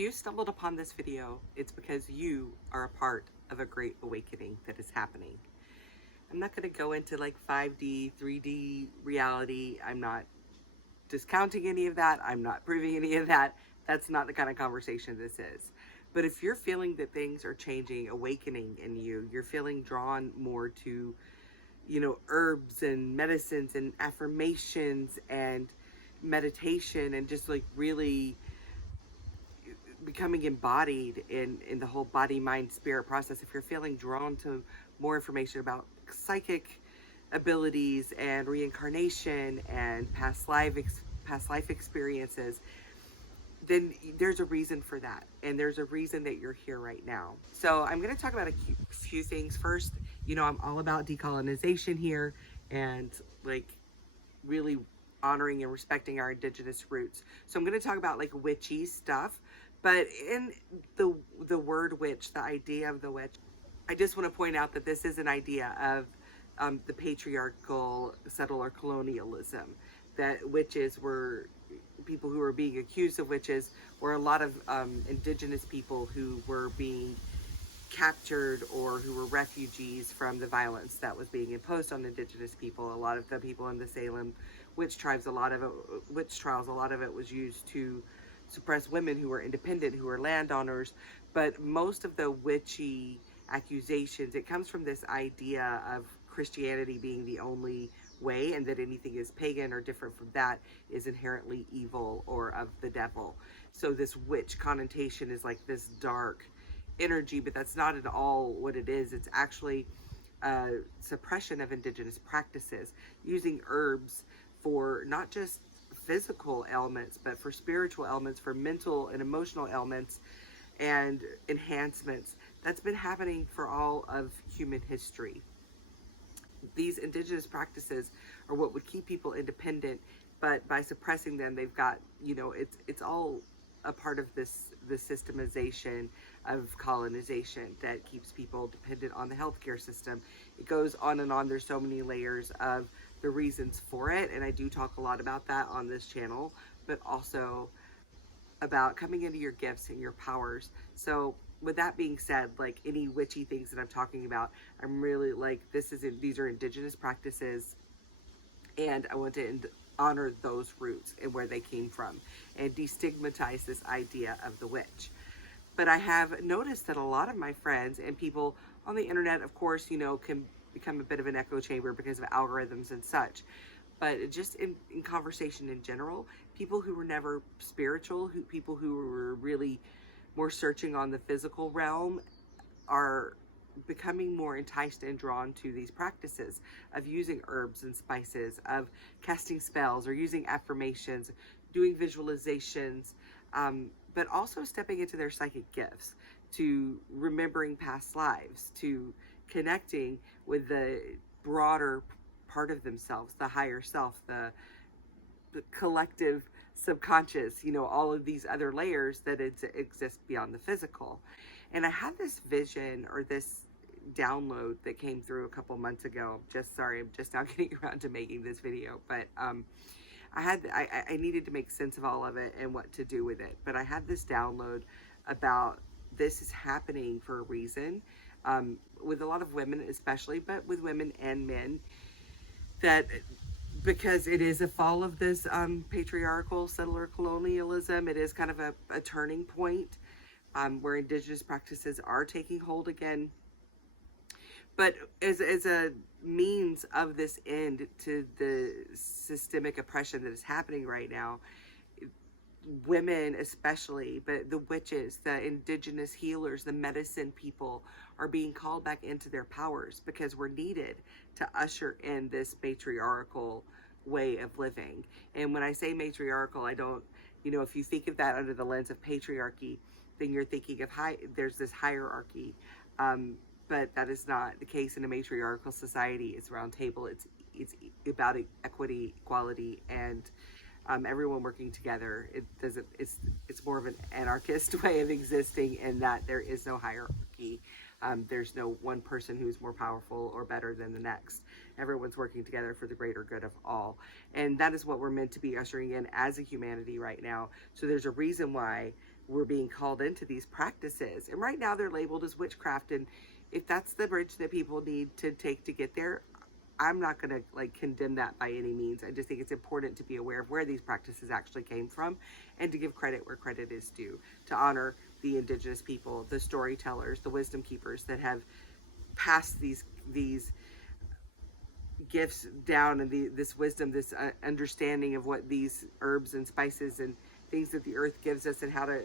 you stumbled upon this video, it's because you are a part of a great awakening that is happening. I'm not going to go into like 5D, 3D reality. I'm not discounting any of that. I'm not proving any of that. That's not the kind of conversation this is. But if you're feeling that things are changing, awakening in you, you're feeling drawn more to, herbs and medicines and affirmations and meditation and just like really becoming embodied in the whole body, mind, spirit process, if you're feeling drawn to more information about psychic abilities and reincarnation and past life experiences, then there's a reason for that, and there's a reason that you're here right now. So I'm going to talk about a few things. First, I'm all about decolonization here, and like really honoring and respecting our indigenous roots. So I'm going to talk about like witchy stuff, but in the word witch, the idea of the witch, I just want to point out that this is an idea of the patriarchal settler colonialism, that witches were people who were being accused of witches, or a lot of indigenous people who were being captured or who were refugees from the violence that was being imposed on indigenous people. A lot of the people in the Salem witch trials, a lot of it was used to suppress women who were independent, who were landowners. But most of the witchy accusations, it comes from this idea of Christianity being the only way, and that anything is pagan or different from that is inherently evil or of the devil. So this witch connotation is like this dark energy, but that's not at all what it is. It's actually suppression of indigenous practices, using herbs for not just physical ailments, but for spiritual ailments, for mental and emotional ailments and enhancements. That's been happening for all of human history. These indigenous practices are what would keep people independent, but by suppressing them, they've got, it's all a part of the systemization of colonization that keeps people dependent on the healthcare system. It goes on and on. There's so many layers of the reasons for it, and I do talk a lot about that on this channel, but also about coming into your gifts and your powers. So with that being said, like any witchy things that I'm talking about, I'm really like, these are indigenous practices, and I want to honor those roots and where they came from, and destigmatize this idea of the witch. But I have noticed that a lot of my friends and people on the internet, of course, can become a bit of an echo chamber because of algorithms and such. But just in conversation in general, people who were never spiritual, people who were really more searching on the physical realm, are becoming more enticed and drawn to these practices of using herbs and spices, of casting spells or using affirmations, doing visualizations, but also stepping into their psychic gifts, to remembering past lives, to connecting with the broader part of themselves, the higher self, the collective subconscious, all of these other layers that exist beyond the physical. And I had this vision, or this download, that came through a couple months ago. I'm just now getting around to making this video, but I needed to make sense of all of it and what to do with it. But I had this download about this is happening for a reason, with a lot of women especially, but with women and men, that because it is a fall of this patriarchal settler colonialism, it is kind of a turning point where indigenous practices are taking hold again. But as a means of this end to the systemic oppression that is happening right now, women especially, but the witches, the indigenous healers, the medicine people are being called back into their powers, because we're needed to usher in this matriarchal way of living. And when I say matriarchal, I don't, if you think of that under the lens of patriarchy, then you're thinking of there's this hierarchy. But that is not the case in a matriarchal society. It's round table. It's about equity, equality, and everyone working together. It's more of an anarchist way of existing, in that there is no hierarchy. There's no one person who's more powerful or better than the next. Everyone's working together for the greater good of all. And that is what we're meant to be ushering in as a humanity right now. So there's a reason why we're being called into these practices. And right now they're labeled as witchcraft. And if that's the bridge that people need to take to get there, I'm not going to like condemn that by any means. I just think it's important to be aware of where these practices actually came from and to give credit where credit is due, to honor the indigenous people, the storytellers, the wisdom keepers that have passed these gifts down, and this wisdom, this understanding of what these herbs and spices and things that the earth gives us, and how to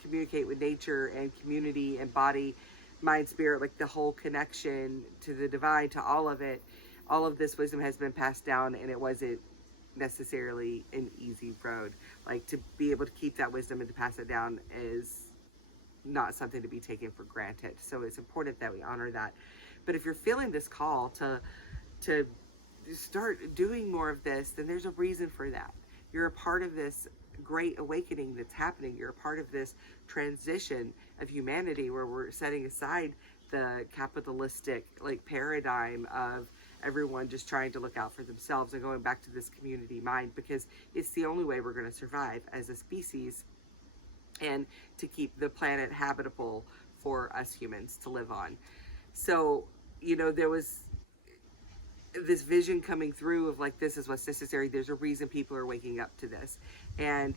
communicate with nature and community and body, mind, spirit, like the whole connection to the divine, to all of it. All of this wisdom has been passed down, and it wasn't necessarily an easy road. Like, to be able to keep that wisdom and to pass it down is not something to be taken for granted. So it's important that we honor that. But if you're feeling this call to start doing more of this, then there's a reason for that. You're a part of this great awakening that's happening. You're a part of this transition of humanity where we're setting aside the capitalistic like paradigm of everyone just trying to look out for themselves and going back to this community mind, because it's the only way we're going to survive as a species and to keep the planet habitable for us humans to live on. So, there was this vision coming through of like, this is what's necessary. There's a reason people are waking up to this. And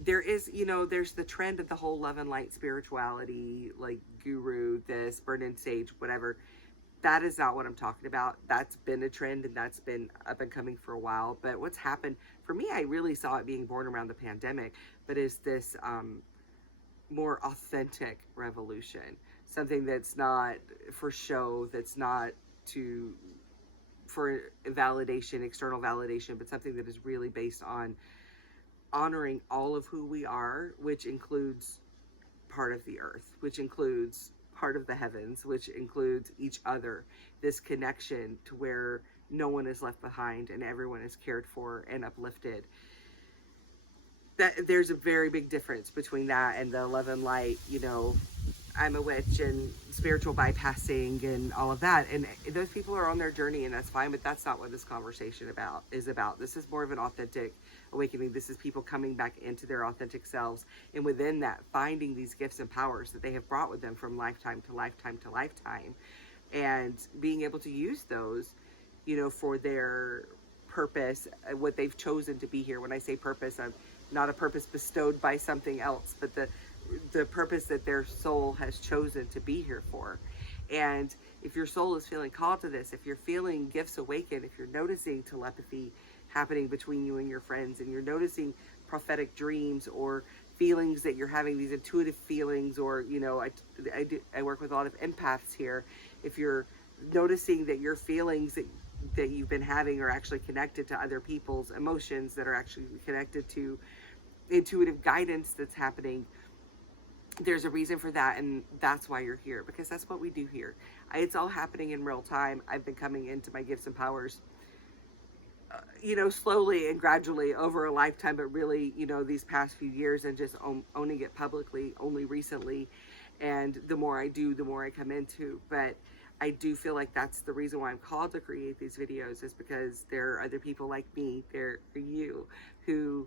there is, there's the trend of the whole love and light spirituality, like guru, this, burn in sage, whatever. That is not what I'm talking about. That's been a trend, and that's been up and coming for a while. But what's happened for me, I really saw it being born around the pandemic, but is this more authentic revolution, something that's not for show, that's not for validation, external validation, but something that is really based on honoring all of who we are, which includes part of the earth, which includes part of the heavens, which includes each other, this connection to where no one is left behind and everyone is cared for and uplifted. That there's a very big difference between that and the love and light, I'm a witch and spiritual bypassing and all of that. And those people are on their journey, and that's fine, but that's not what this conversation is about. This is more of an authentic awakening. This is people coming back into their authentic selves, and within that, finding these gifts and powers that they have brought with them from lifetime to lifetime to lifetime, and being able to use those, for their purpose, what they've chosen to be here. When I say purpose, I'm not a purpose bestowed by something else, but the purpose that their soul has chosen to be here for. And if your soul is feeling called to this, if you're feeling gifts awaken, if you're noticing telepathy happening between you and your friends, and you're noticing prophetic dreams or feelings that you're having, these intuitive feelings, or I work with a lot of empaths here. If you're noticing that your feelings that you've been having are actually connected to other people's emotions, that are actually connected to intuitive guidance that's happening, there's a reason for that, and that's why you're here, because that's what we do here. It's all happening in real time. I've been coming into my gifts and powers, slowly and gradually over a lifetime, but really, these past few years, and just owning it publicly only recently. And the more I do, the more I come into. But I do feel like that's the reason why I'm called to create these videos, is because there are other people like me, there are you, who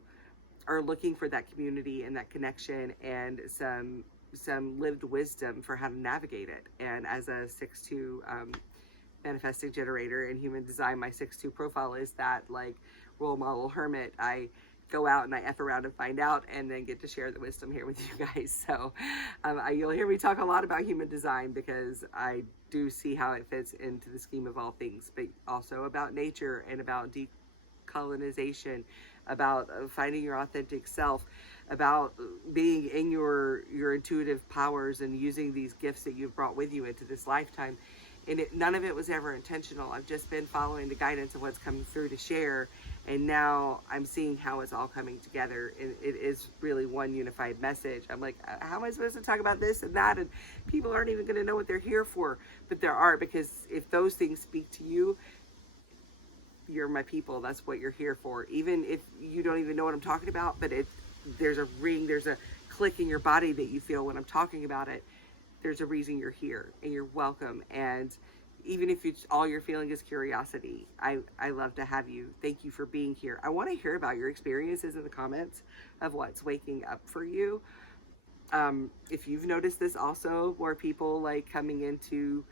are looking for that community and that connection and some lived wisdom for how to navigate it. And as a 6'2" manifesting generator in human design, my 6'2" profile is that like role model hermit. I go out and I F around and find out, and then get to share the wisdom here with you guys. So you'll hear me talk a lot about human design, because I do see how it fits into the scheme of all things, but also about nature and about decolonization, about finding your authentic self, about being in your intuitive powers and using these gifts that you've brought with you into this lifetime. And none of it was ever intentional. I've just been following the guidance of what's coming through to share, and now I'm seeing how it's all coming together. And it is really one unified message. I'm like, how am I supposed to talk about this and that? And people aren't even going to know what they're here for. But there are, because if those things speak to you, you're my people. That's what you're here for. Even if you don't even know what I'm talking about, but there's a ring, there's a click in your body that you feel when I'm talking about it. There's a reason you're here, and you're welcome. And even if all you're feeling is curiosity, I love to have you. Thank you for being here. I want to hear about your experiences in the comments of what's waking up for you. If you've noticed this also, more people like coming into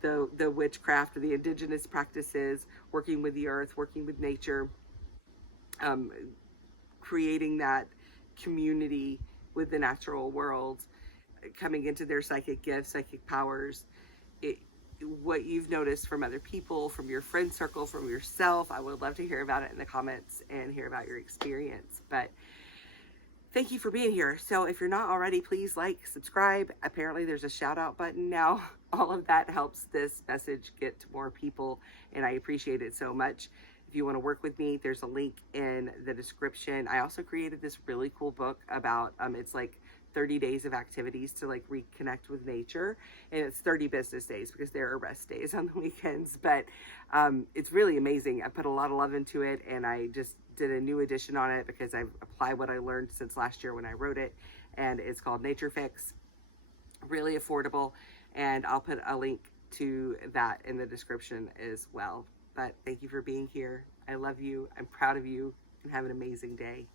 the witchcraft or the indigenous practices, working with the earth, working with nature, um, creating that community with the natural world, coming into their psychic gifts, psychic powers. It, what you've noticed from other people, from your friend circle, from yourself, I would love to hear about it in the comments and hear about your experience. But thank you for being here. So if you're not already, please like, subscribe. Apparently there's a shout out button now. All of that helps this message get to more people, and I appreciate it so much. If you want to work with me, there's a link in the description. I also created this really cool book about, it's like 30 days of activities to like reconnect with nature, and it's 30 business days because there are rest days on the weekends, but it's really amazing. I put a lot of love into it, and I just did a new edition on it because I've applied what I learned since last year when I wrote it, and it's called Nature Fix. Really affordable, and I'll put a link to that in the description as well. But thank you for being here. I love you. I'm proud of you, and have an amazing day.